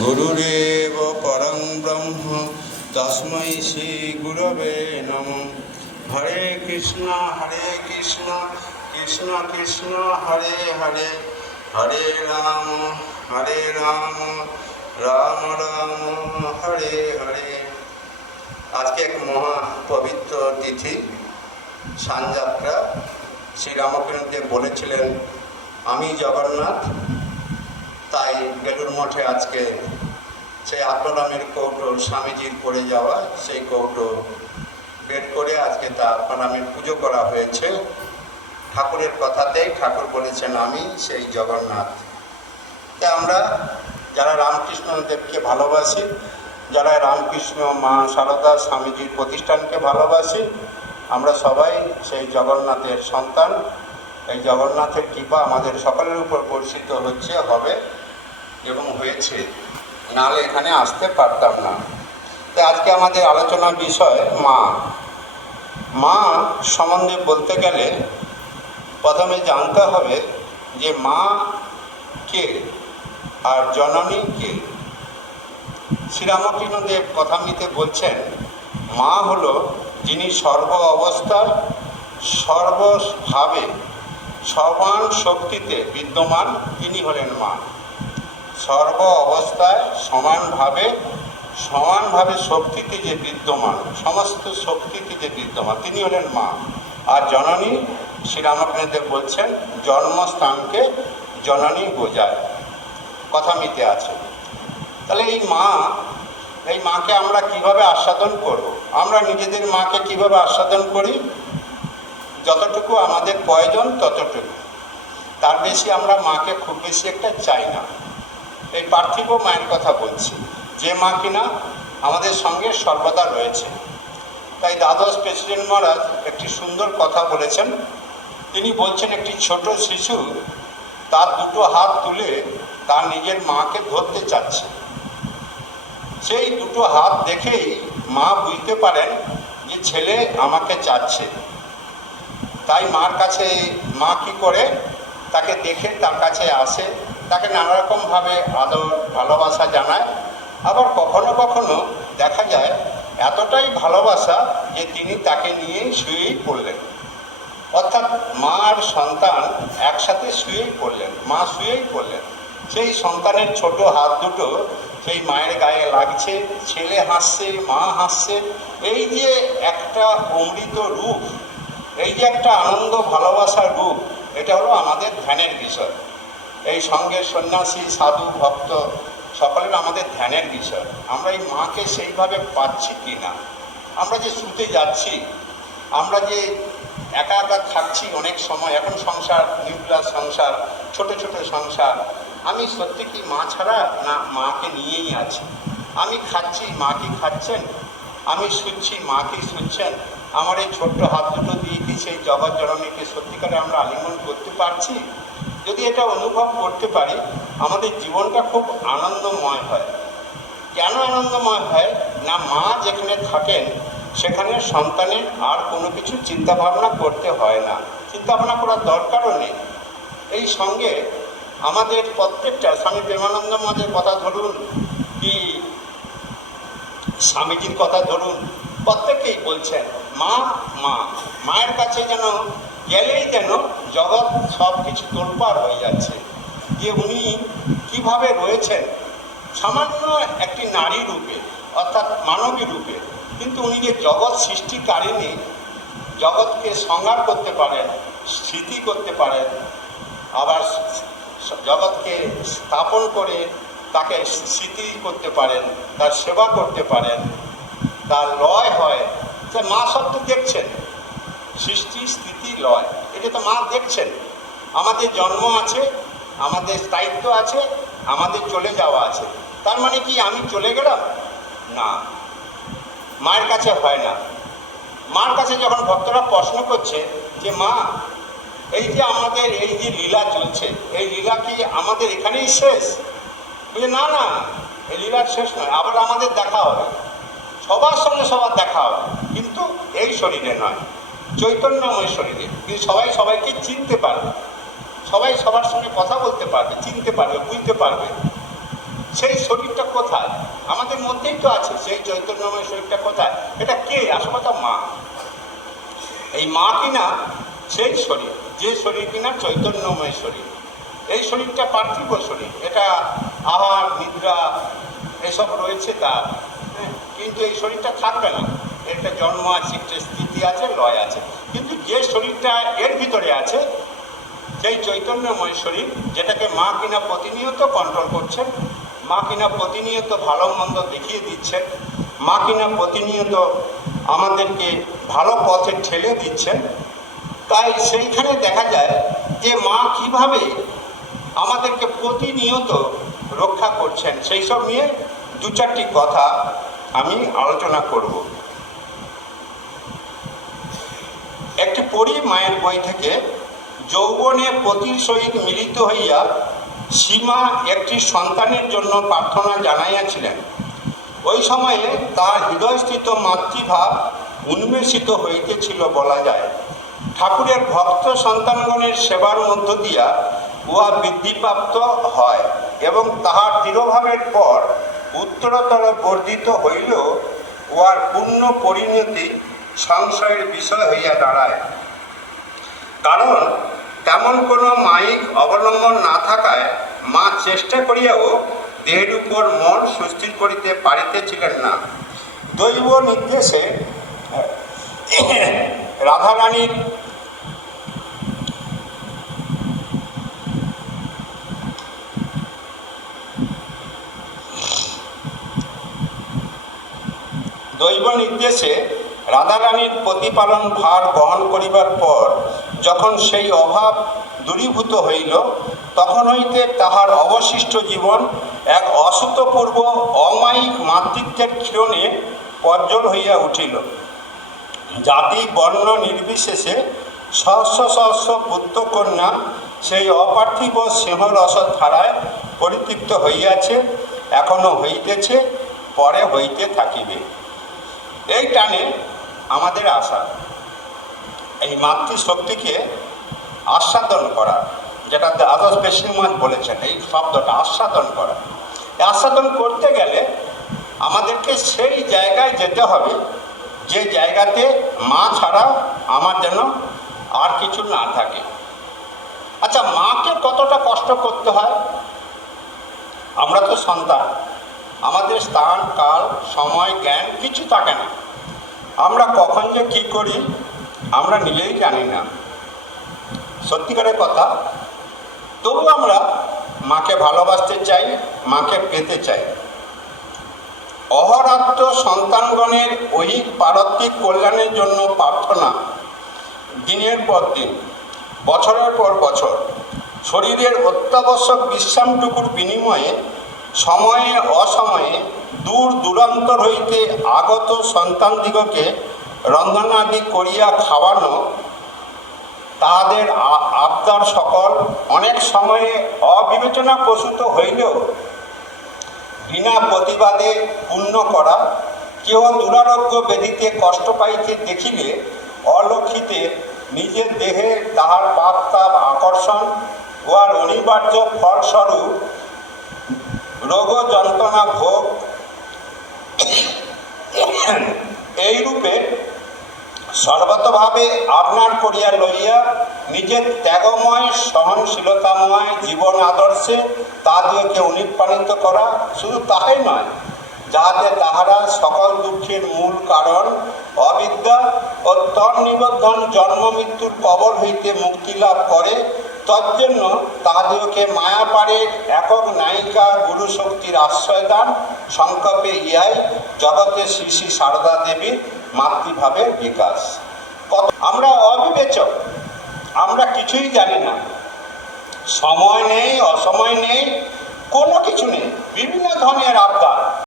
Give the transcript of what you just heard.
গুরুরেব পরং ব্রহ্ম তস্मै শ্রী গুরবে নম হরে কৃষ্ণ হরে কৃষ্ণ কৃষ্ণ কৃষ্ণ হরে হরে হরে রাম হরে রাম রাম রাম হরে হরে আজকে এক মহা পবিত্র তিথি, সানযাত্রা। শ্রীরামকৃষ্ণদেব বলেছিলেন, আমি জগন্নাথ তাই বেলুর মঠে আজকে সেই আত্মরামের কৌটো স্বামীজির পড়ে যাওয়া সেই কৌটো বের করে আজকে তা আত্মরামের পুজো করা হয়েছে। ঠাকুরের কথাতেই ঠাকুর বলেছেন, আমি সেই জগন্নাথ। তাই আমরা যারা রামকৃষ্ণ দেবকে ভালোবাসি, যারা রামকৃষ্ণ মা সারদা স্বামীজির প্রতিষ্ঠানকে ভালোবাসি, আমরা সবাই সেই জগন্নাথের সন্তান। এই জগন্নাথের কৃপা আমাদের সকলের উপর বর্ষিত হচ্ছে, হবে। এবং হয়েছে। নাহলে এখানে আসতে পারতাম না। তো আজকে আমাদের আলোচনার বিষয় মা। মা সম্বন্ধে বলতে গেলে প্রথমে জানতে হবে যে মা কে আর জননী কে। শ্রীরামকৃষ্ণদেব কথামিতে বলছেন, মা হল যিনি সর্ব অবস্থায় সর্বভাবে সমান শক্তিতে বিদ্যমান, তিনি হলেন মা। সর্ব অবস্থায় সমানভাবে সমানভাবে শক্তিতে যে বিদ্যমান, সমস্ত শক্তিতে যে বিদ্যমান, তিনি হলেন মা। আর জননী, শ্রীরামকৃষ্ণদেব বলছেন, জন্মস্থানকে জননী বোঝায়। কথামিতে আছে। তাহলে এই মা, এই মাকে আমরা কীভাবে আস্বাদন করব। আমরা নিজেদের মাকে কীভাবে আস্বাদন করি? যতটুকু আমাদের প্রয়োজন, ততটুকু। তার বেশি আমরা মাকে খুব বেশি একটা চাই না। এই পার্থিব মায়ের কথা বলছি। যে মা কিনা আমাদের সঙ্গে সর্বদা রয়েছে। তাই দ্বাদশ প্রেসিডেন্ট মহারাজ একটি সুন্দর কথা বলেছেন। তিনি বলছেন, একটি ছোট শিশু তার দুটো হাত তুলে তার নিজের মাকে ধরতে চাচ্ছে। সেই দুটো হাত দেখেই মা বুঝতে পারেন যে ছেলে আমাকে চাচ্ছে। তাই মার কাছে, মা কি করে তাকে দেখে তার কাছে আসে তাকে নানারকমভাবে আদর, ভালোবাসা জানায়। আবার কখনো কখনো দেখা যায়, এতটাই ভালোবাসা যে তিনি তাকে নিয়েই শুয়েই পড়লেন। অর্থাৎ মা আর সন্তান একসাথে শুয়েই পড়লেন, মা শুয়েই পড়লেন। সেই সন্তানের ছোট হাত দুটো সেই মায়ের গায়ে লাগছে, ছেলে হাসছে, মা হাসছে। এই যে একটা অমৃত রূপ, এই যে একটা আনন্দ, ভালোবাসার রূপ, এটা হলো আমাদের ধ্যানের বিষয়। এই সঙ্গে সন্ন্যাসী, সাধু, ভক্ত সকলের আমাদের ধ্যানের বিষয়। আমরা এই মাকে সেইভাবে পাচ্ছি কি না আমরা যে শুতে যাচ্ছি, আমরা যে একা একা থাকছি অনেক সময়, এখন সংসার নিউক্লিয়ার সংসার, ছোট ছোট সংসার, আমি সত্যি কি মা ছাড়া না মাকে নিয়েই আছি? আমি খাচ্ছি, মা কি খাচ্ছেন? আমি শুচ্ছি, মা কি শুচ্ছেন? আমার এই ছোট্ট হাত দুটো দিয়ে কি সেই জগৎ জননীকে সত্যিকারে আমরা আলিঙ্গন করতে পারছি? যদি এটা অনুভব করতে পারি, আমাদের জীবনটা খুব আনন্দময় হয়। কেন আনন্দময় হয়? না মা যেখানে থাকেন, সেখানে সন্তানের আর কোনো কিছু চিন্তাভাবনা করতে হয় না। চিন্তাভাবনা করার দরকারও নেই। এই সঙ্গে আমাদের প্রত্যেকটা, স্বামী প্রেমানন্দ মহাজের কথা ধরুন কি, স্বামীজির কথা ধরুন, প্রত্যেকেই বলছেন, মা মা, মায়ের কাছে যেন গেলেই যেন জগৎ সব কিছু তোলপাড় হয়ে যাচ্ছে। যে উনি কীভাবে রয়েছেন? সামান্য একটি নারী রূপে, অর্থাৎ মানবী রূপে। কিন্তু উনি যে জগৎ সৃষ্টিকারিণী, জগৎকে সংহার করতে পারেন, স্মৃতি করতে পারেন, আবার জগৎকে স্থাপন করে তাকে স্মৃতি করতে পারেন, তার সেবা করতে পারেন, তার লয় হয়। সে মা সব তো দেখছেন। সৃষ্টি, স্থিতি, লয়। এটা তো মা দেখছেন। আমাদের জন্ম আছে, আমাদের স্থায়িত্ব আছে, আমাদের চলে যাওয়া আছে। তার মানে কি আমি চলে গেলাম? না। মায়ের কাছে হয় না। মার কাছে যখন ভক্তরা প্রশ্ন করছে যে, মা, এই যে আমাদের এই যে লীলা চলছে, এই লীলা কি আমাদের এখানেই শেষ? বলে, না না, এই লীলার শেষ নয়। আবার আমাদের দেখা হবে। সবার সঙ্গে সবার দেখা হবে। কিন্তু এই শরীরে নয়। চৈতন্যময় শরীরে কিন্তু সবাই সবাইকে চিনতে পারবে। সবাই সবার সঙ্গে কথা বলতে পারবে, চিনতে পারবে, বুঝতে পারবে। সেই শরীরটা কোথায়? আমাদের মধ্যেই তো আছে। সেই চৈতন্যময় শরীরটা কোথায়? এটা কে? আসল কথা মা। এই মা কিনা? সেই শরীর। যে শরীর কিনা? চৈতন্যময় শরীর এই শরীরটা পার্থিব শরীর। এটা আহার, নিদ্রা, এসব রয়েছে তার। কিন্তু এই শরীরটা থাকবে না। একটা জন্ম আছে একটা স্থিতি আছে, লয় আছে। কিন্তু যে শরীরটা এর ভিতরে আছে, সেই চৈতন্যময় শরীর, যেটাকে মা কিনা প্রতিনিয়ত কন্ট্রোল করছেন, মা কিনা প্রতিনিয়ত ভালো মন্দ দেখিয়ে দিচ্ছেন, মা কিনা প্রতিনিয়ত আমাদেরকে ভালো পথে ঠেলে দিচ্ছেন, তাই সেইখানে দেখা যায় যে মা কীভাবে আমাদেরকে প্রতিনিয়ত রক্ষা করছেন, সেই সব নিয়ে দু চারটি কথা আমি আলোচনা করব। একটি পড়ি মায়ের বই থেকে যৌবনে পতির সহিত মিলিত হইয়া সীমা একটি সন্তানের জন্য প্রার্থনা জানাইয়াছিলেন। ওই সময়ে তার হৃদয়স্থিত মাতৃভাব উন্মেষিত হইতেছিল বলা যায়। ঠাকুরের ভক্ত সন্তানগণের সেবার মধ্য দিয়া উহা বৃদ্ধিপ্রাপ্ত হয় এবং তাহার দৃঢ়ভাবের পর উত্তরতর বর্ধিত হইলেও উহার পূর্ণ পরিণতি সংশয়ের বিষয় হইয়া দাঁড়ায়। কারণ তেমন কোনো মাইক অবলম্বন না থাকায় মা চেষ্টা করিয়াও দেহের উপর মন সুস্থির করিতে পারিতেছিলেন না। দৈব নির্দেশে রাধারানীর নির্দেশে রাধারানীর প্রতিপালন ভার বহন করিবার পর যখন সেই অভাব দূরীভূত হইল, তখন হইতে তাহার অবশিষ্ট জীবন এক অসুতপূর্ব অমায়িক মাতৃত্বের ক্ষীরণে পর্জল হইয়া উঠিল। জাতি, বর্ণ নির্বিশেষে সহস্র সহস্র পুত্রকন্যা সেই অপার্থিব সিংহরস ধারায় পরিতৃপ্ত হইয়াছে এখনও হইতেছে, পরে হইতে থাকিবে। এই টানে আমাদের আশা, এই মাতৃশক্তিকে আস্বাদন করা, যেটা দ্বাদশ বেশিরমাদ বলেছেন, এই শব্দটা আস্বাদন করা। এই আস্বাদন করতে গেলে আমাদেরকে সেই জায়গায় যেতে হবে, যে জায়গাতে মা ছাড়া আমার যেন আর কিছু না থাকে। আচ্ছা মাকে কতটা কষ্ট করতে হয়? আমরা তো সন্তান। আমাদের স্থান, কাল, সময়, জ্ঞান কিছু থাকে না। আমরা কখন যে কী করি, আমরা নিজেই জানি না। সত্যিকারের কথা, তবু আমরা মাকে ভালোবাসতে চাই, মাকে পেতে চাই। অহরাত্র সন্তানগণের ঐহিক পারত্বিক কল্যাণের জন্য প্রার্থনা, দিনের পর দিন, বছরের পর বছর, শরীরের অত্যাবশ্যক বিশ্রামটুকুর বিনিময়ে সময়ে অসময়ে দূর দূরান্তর হইতে আগত সন্তানদিগকে রন্ধনাদি করিয়া খাওয়ানো তাহাদের আবদার সকল অনেক সময়ে অবিবেচনা প্রসূত হইলেও বিনা প্রতিবাদে পূর্ণ করা, কেহ দুরারোগ্য ব্যাধিতে কষ্ট পাইতে দেখিলে অলক্ষিতে নিজের দেহে তাহার পাপ তাপ আকর্ষণ উহার অনিবার্য ফলস্বরূপ রোগ যন্ত্রণা ভোগ এইরূপে সর্বতভাবে আপনার করিয়া লইয়া নিজের ত্যাগময়, সহনশীলতাময় জীবন আদর্শে তাদেরকে অনুপ্রাণিত করা শুধু তাহাই নয়, যাহাতে তাহারা সকল দুঃখের মূল কারণ, অবিদ্যা ও তন্নিবদ্ধন জন্ম মৃত্যুর কবর হইতে মুক্তি লাভ করে তজ্জন্য তাহাদিওকে মায়াপাড়ের একক নায়িকা গুরু শক্তির আশ্রয় দান। সংকল্পে ইয়াই জগতে শ্রী শ্রী সারদা দেবীর মাতৃভাবের বিকাশ। আমরা অবিবেচক, আমরা কিছুই জানি না। সময় নেই, অসময় নেই, কোনো কিছু নেই। বিভিন্ন ধরনের আবদার